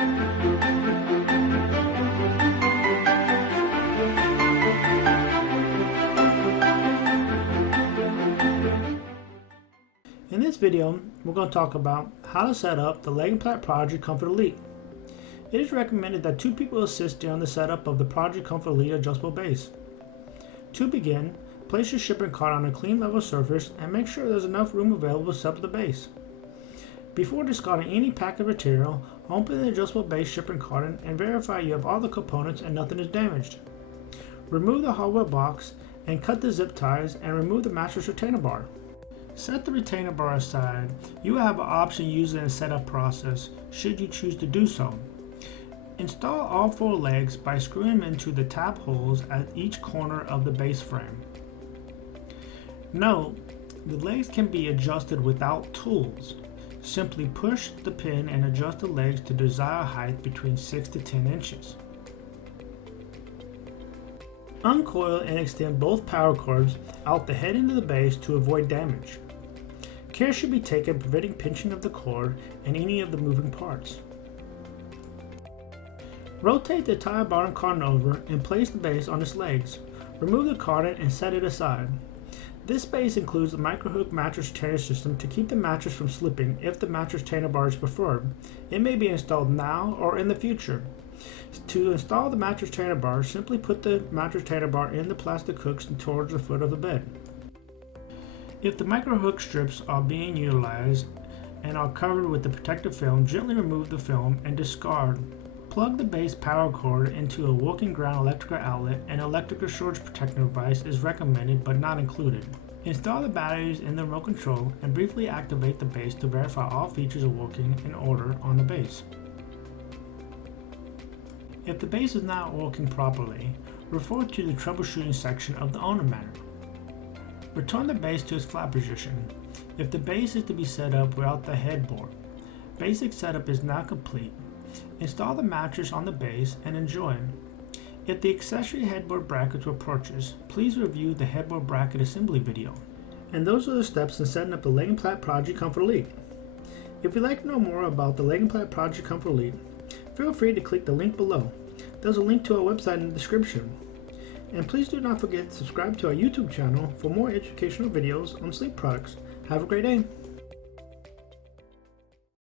In this video, we're going to talk about how to set up the Leggett and Platt Prodigy Comfort Elite. It is recommended that 2 people assist during the setup of the Prodigy Comfort Elite adjustable base. To begin, place your shipping cart on a clean level surface and make sure there's enough room available to set up the base. Before discarding any pack of material, open the adjustable base shipping carton and verify you have all the components and nothing is damaged. Remove the hardware box and cut the zip ties and remove the mattress retainer bar. Set the retainer bar aside. You will have an option used in the setup process should you choose to do so. Install all 4 legs by screwing them into the tab holes at each corner of the base frame. Note, the legs can be adjusted without tools. Simply push the pin and adjust the legs to desired height between 6 to 10 inches. Uncoil and extend both power cords out the head end of the base to avoid damage. Care should be taken preventing pinching of the cord and any of the moving parts. Rotate the tie bottom carton over and place the base on its legs. Remove the carton and set it aside. This base includes a microhook mattress retainer system to keep the mattress from slipping if the mattress retainer bar is preferred. It may be installed now or in the future. To install the mattress retainer bar, simply put the mattress retainer bar in the plastic hooks towards the foot of the bed. If the micro hook strips are being utilized and are covered with the protective film, gently remove the film and discard. Plug the base power cord into a walking ground electrical outlet. An electrical shortage protective device is recommended but not included. Install the batteries in the remote control and briefly activate the base to verify all features are working in order on the base. If the base is not working properly, refer to the troubleshooting section of the owner manual. Return the base to its flat position. If the base is to be set up without the headboard, basic setup is now complete. Install the mattress on the base and enjoy. If the accessory headboard brackets were purchased, please review the headboard bracket assembly video. And those are the steps in setting up the Leggett and Platt Prodigy Comfort Elite. If you'd like to know more about the Leggett and Platt Prodigy Comfort Elite, feel free to click the link below. There's a link to our website in the description. And please do not forget to subscribe to our YouTube channel for more educational videos on sleep products. Have a great day.